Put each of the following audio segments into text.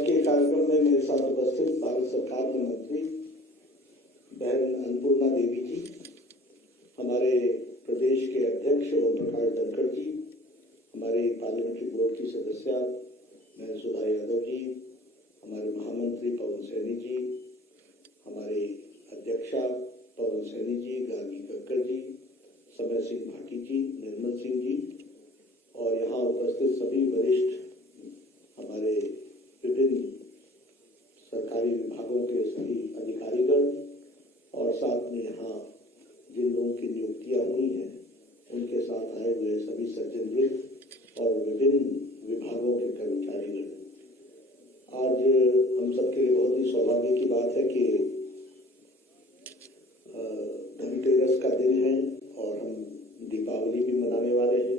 आज के कार्यक्रम में मेरे साथ उपस्थित भारत सरकार में मंत्री बहन अन्नपूर्णा देवी जी, हमारे प्रदेश के अध्यक्ष ओम प्रकाश धनखड़ जी, हमारे पार्लियामेंट्री बोर्ड की सदस्य बहन सुधा यादव जी, हमारे महामंत्री पवन सैनी जी, हमारे अध्यक्षा पवन सैनी जी, गार्गी कक्कड़ जी, समय सिंह भाटी जी, निर्मल सिंह जी और यहाँ उपस्थित सभी वरिष्ठ हमारे विभिन्न सरकारी विभागों के सभी अधिकारीगण और साथ में यहाँ जिन लोगों की नियुक्तियाँ हुई हैं उनके साथ आए हुए सभी सज्जनवृंद और विभिन्न विभागों के कर्मचारीगण, आज हम सबके लिए बहुत ही सौभाग्य की बात है कि धनतेरस का दिन है और हम दीपावली भी मनाने वाले हैं।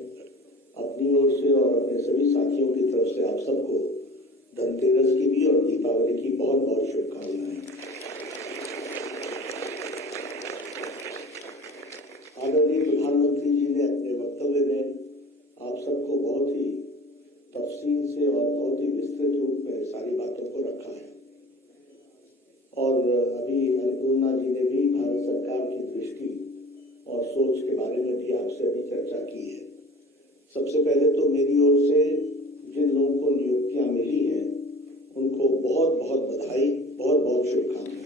अपनी ओर से और अपने सभी साथियों की तरफ से आप सबको धनतेरस की भी और दीपावली की बहुत बहुत शुभकामनाएं। आदरणीय प्रधानमंत्री जी ने अपने वक्तव्य में आप सबको बहुत ही तफसील से और बहुत ही विस्तृत रूप में सारी बातों को रखा है और अभी अन्नपूर्णा जी ने भी भारत सरकार की दृष्टि और सोच के बारे में भी आपसे अभी चर्चा की है। सबसे पहले तो मेरी ओर से जिन लोगों को नियुक्तियां मिली हैं उनको बहुत बहुत बधाई, बहुत बहुत शुभकामनाएं।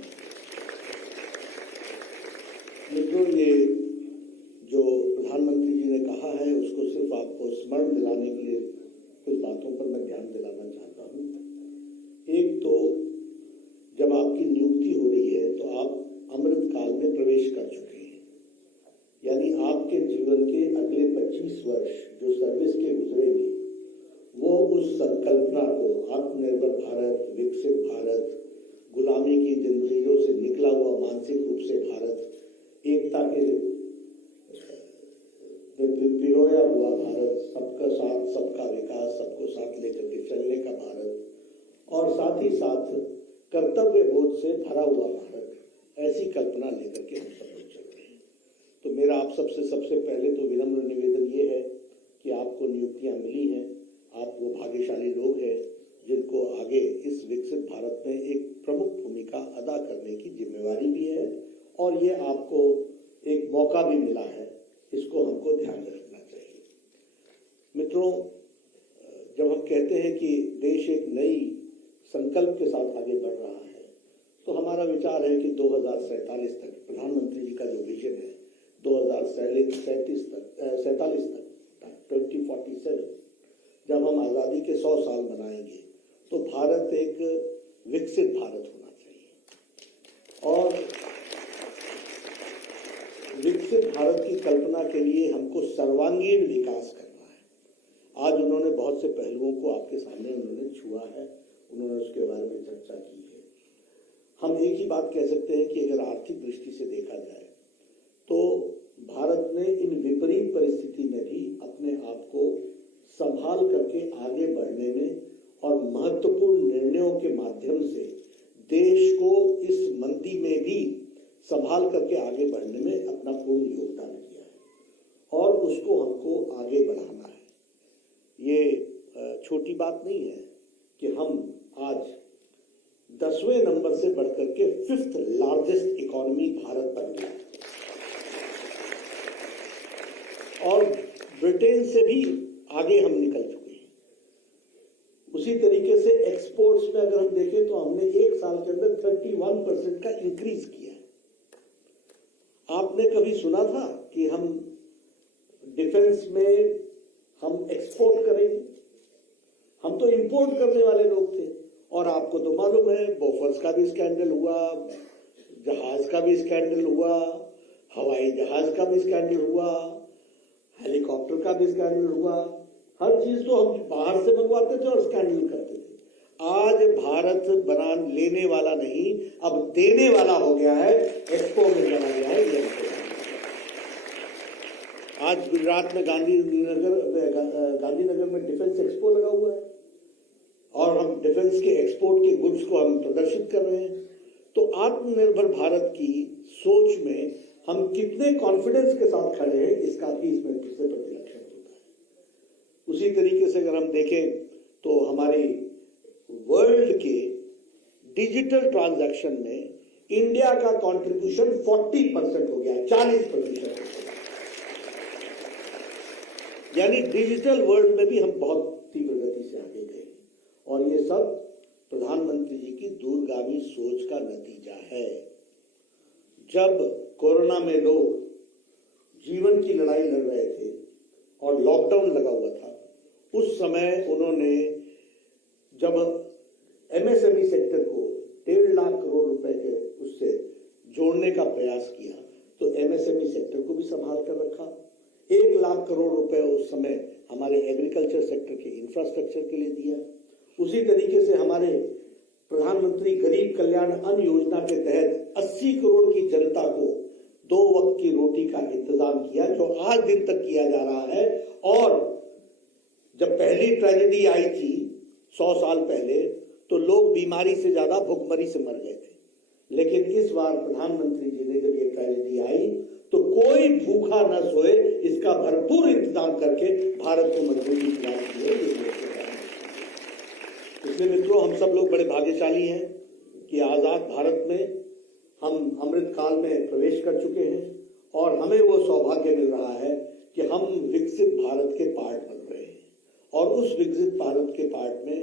मित्रों, ये जो प्रधानमंत्री जी ने कहा है उसको सिर्फ आपको स्मरण दिलाने के लिए कुछ बातों पर मैं ध्यान दिलाना चाहता हूँ। एक तो जब आपकी नियुक्ति हो रही है तो आप अमृत काल में प्रवेश कर चुके हैं, यानी आपके जीवन के अगले 25 वर्ष जो सर्विस के गुजरेंगे वो उस संकल्पना को आत्मनिर्भर भारत, विकसित भारत, गुलामी की जंजीरों से निकला हुआ मानसिक रूप से भारत, एकता के पिरोया हुआ भारत, सबका साथ सबका विकास, सबको साथ लेकर के चलने का भारत और साथ ही साथ कर्तव्य बोध से भरा हुआ भारत, ऐसी कल्पना लेकर के हम सब लोग चलते हैं। तो मेरा आप सबसे सबसे पहले तो विनम्र निवेदन ये है कि आपको नियुक्तियां मिली हैं, आप वो भाग्यशाली लोग हैं जिनको आगे इस विकसित भारत में एक प्रमुख भूमिका अदा करने की जिम्मेवारी भी है और ये आपको एक मौका भी मिला है, इसको हमको ध्यान में रखना चाहिए। मित्रों, जब हम कहते हैं कि देश एक नई संकल्प के साथ आगे बढ़ रहा है तो हमारा विचार है कि 2047 तक प्रधानमंत्री जी का जो विजन है 2047 तक 2047 जब हम आज़ादी के 100 साल मनाएंगे तो भारत एक विकसित भारत होना चाहिए और विकसित भारत की कल्पना के लिए हमको सर्वांगीण विकास करना है। आज उन्होंने बहुत से पहलुओं को आपके सामने उन्होंने छुआ है, उन्होंने उसके बारे में चर्चा की है। हम एक ही बात कह सकते हैं कि अगर आर्थिक दृष्टि से देखा जाए तो भारत ने इन विपरीत परिस्थिति में भी अपने आप को संभाल करके आगे बढ़ने में और महत्वपूर्ण निर्णयों के माध्यम से देश को इस मंदी में भी संभाल करके आगे बढ़ने में अपना पूर्ण योगदान किया है और उसको हमको आगे बढ़ाना है। ये छोटी बात नहीं है कि हम आज 10वें नंबर से बढ़कर के 5th लार्जेस्ट इकोनॉमी भारत बन गया और ब्रिटेन से भी आगे हम निकल चुके हैं। उसी तरीके से एक्सपोर्ट्स में अगर हम देखें तो हमने एक साल के अंदर 31% का इंक्रीज किया है। आपने कभी सुना था कि हम डिफेंस में हम एक्सपोर्ट करेंगे? हम तो इंपोर्ट करने वाले लोग थे और आपको तो मालूम है बोफर्स का भी स्कैंडल हुआ, जहाज का भी स्कैंडल हुआ, हवाई जहाज का भी स्कैंडल हुआ, हेलीकॉप्टर का भी स्कैंडल हुआ। हर चीज तो हम बाहर से मंगवाते थे और स्कैंडल करते थे। आज भारत बना लेने वाला नहीं, अब देने वाला हो गया है, एक्सपो में चला गया है। आज गुजरात में गांधीनगर में डिफेंस एक्सपो लगा हुआ है और हम डिफेंस के एक्सपोर्ट के गुड्स को हम प्रदर्शित कर रहे हैं। तो आत्मनिर्भर भारत की सोच में हम कितने कॉन्फिडेंस के साथ खड़े हैं इसका भी इसमें दूसरे प्रतिलक्षण होता है। उसी तरीके से अगर हम देखें तो हमारी वर्ल्ड के डिजिटल ट्रांजैक्शन में इंडिया का कंट्रीब्यूशन 40% हो गया, 40%। यानी डिजिटल वर्ल्ड में भी हम बहुत तीव्र गति से आगे गए और ये सब प्रधानमंत्री जी की दूरगामी सोच का नतीजा है। जब कोरोना में लोग जीवन की लड़ाई लड़ रहे थे और लॉकडाउन लगा हुआ था, उस समय उन्होंने जब एमएसएमई सेक्टर को 1.5 लाख करोड़ रुपए के उससे जोड़ने का प्रयास किया तो एमएसएमई सेक्टर को भी संभाल कर रखा। 1 लाख करोड़ रुपए उस समय हमारे एग्रीकल्चर सेक्टर के इंफ्रास्ट्रक्चर के लिए दिया। उसी तरीके से हमारे प्रधानमंत्री गरीब कल्याण अन्न योजना के तहत 80 करोड़ की जनता को 2 वक्त की रोटी का इंतजाम किया, जो आज दिन तक किया जा रहा है। और जब पहली ट्रेजेडी आई थी 100 साल पहले, तो लोग बीमारी से ज्यादा भुखमरी से मर गए थे। लेकिन इस बार प्रधानमंत्री जी ने जब ये ट्रेजेडी आई तो कोई भूखा न सोए, इसका भरपूर इंतजाम करके भारत को मजबूती प्रदान की है। इसलिए मित्रों, हम सब लोग बड़े भाग्यशाली हैं कि आजाद भारत में हम अमृत काल में प्रवेश कर चुके हैं और हमें वो सौभाग्य मिल रहा है कि हम विकसित भारत के पार्ट बन रहे हैं। और उस विकसित भारत के पार्ट में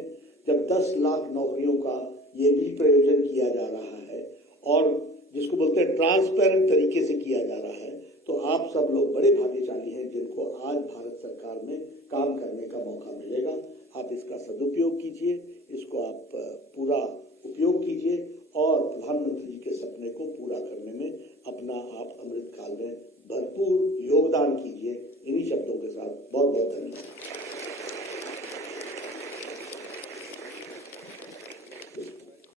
जब 10 लाख नौकरियों का ये भी प्रयोजन किया जा रहा है और जिसको बोलते हैं ट्रांसपेरेंट तरीके से किया जा रहा है, तो आप सब लोग बड़े भाग्यशाली हैं जिनको आज भारत सरकार में काम करने का मौका मिलेगा। आप इसका सदुपयोग कीजिए, इसको आप पूरा उपयोग कीजिए और प्रधानमंत्री जी के सपने को पूरा करने में अपना आप अमृत काल में भरपूर योगदान कीजिए। इन्हीं शब्दों के साथ बहुत बहुत धन्यवाद।